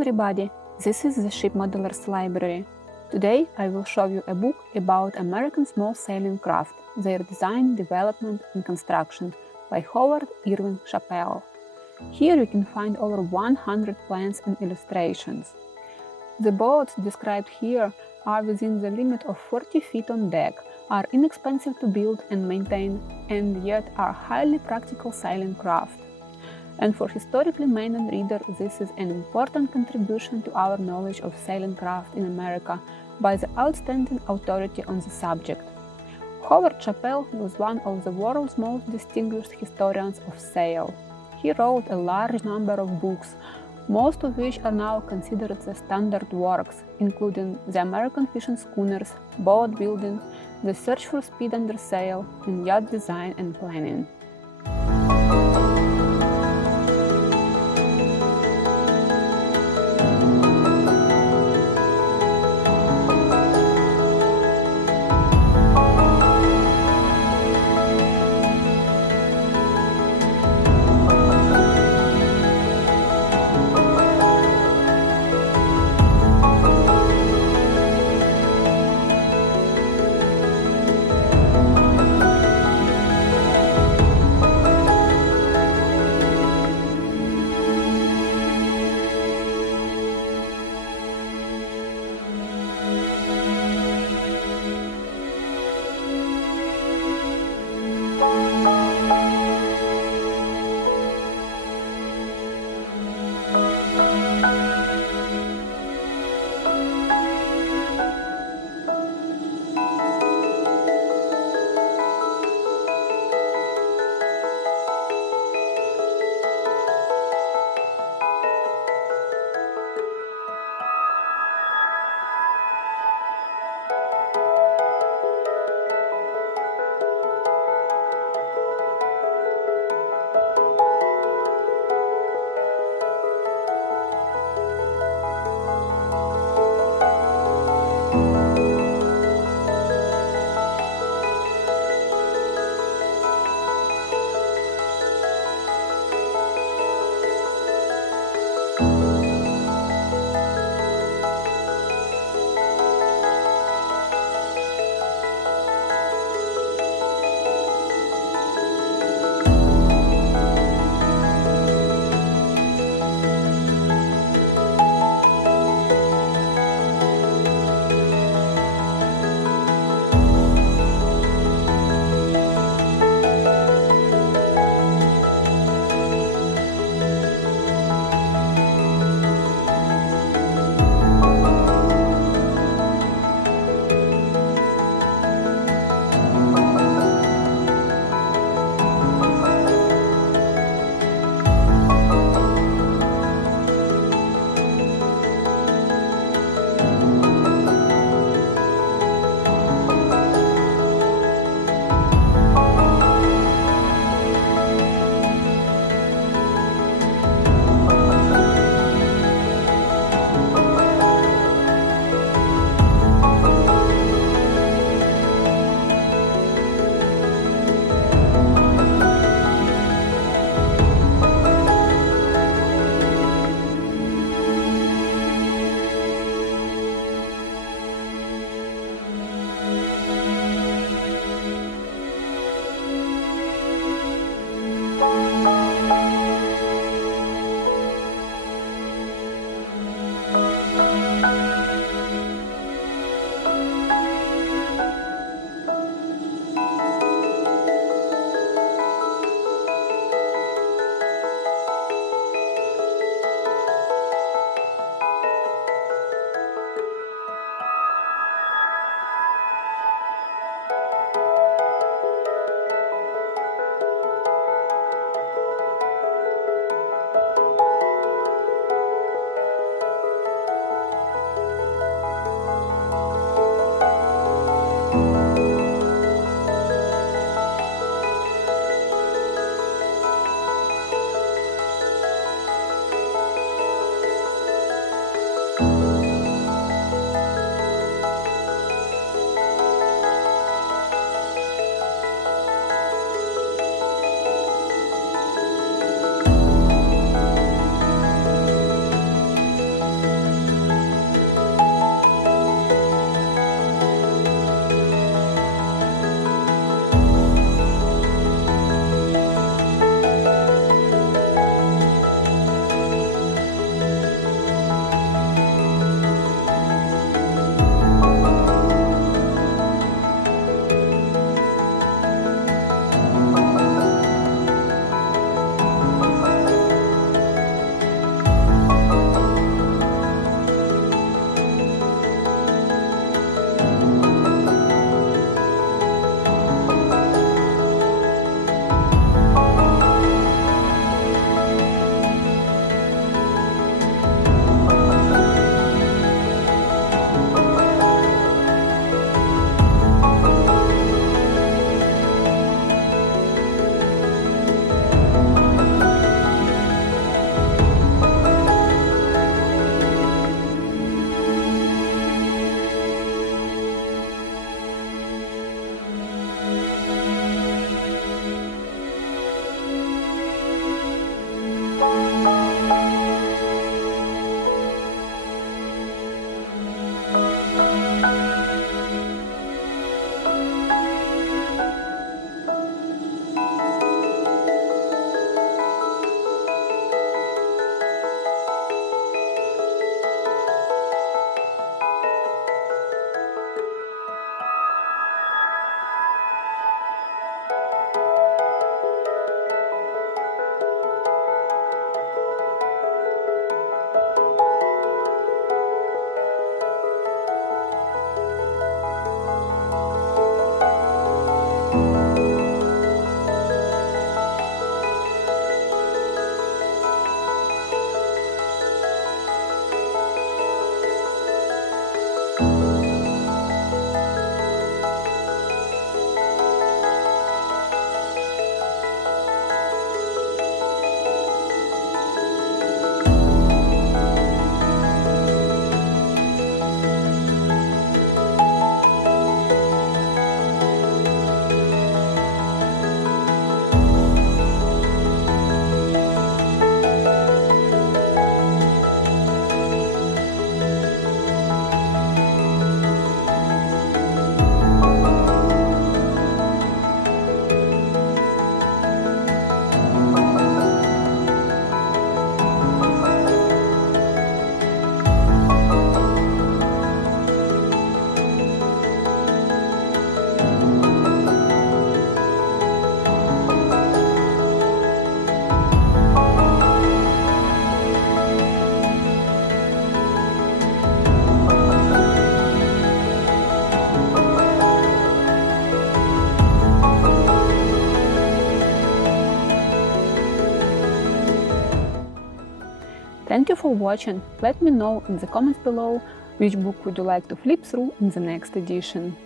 everybody, this is the Ship Modelers Library. Today I will show you a book about American small sailing craft, their design, development and construction by Irving Chapelle. Here you can find over 100 plans and illustrations. The boats described here are within the limit of 40 feet on deck, are inexpensive to build and maintain, and yet are highly practical sailing craft. And for historically minded reader, this is an important contribution to our knowledge of sailing craft in America by the outstanding authority on the subject. Chapelle was one of the world's most distinguished historians of sail. He wrote a large number of books, most of which are now considered the standard works, including The American Fishing Schooners, Boat Building, The Search for Speed Under Sail, and Yacht Design and Planning. Thank you for watching. Let me know in the comments below which book would you like to flip through in the next edition.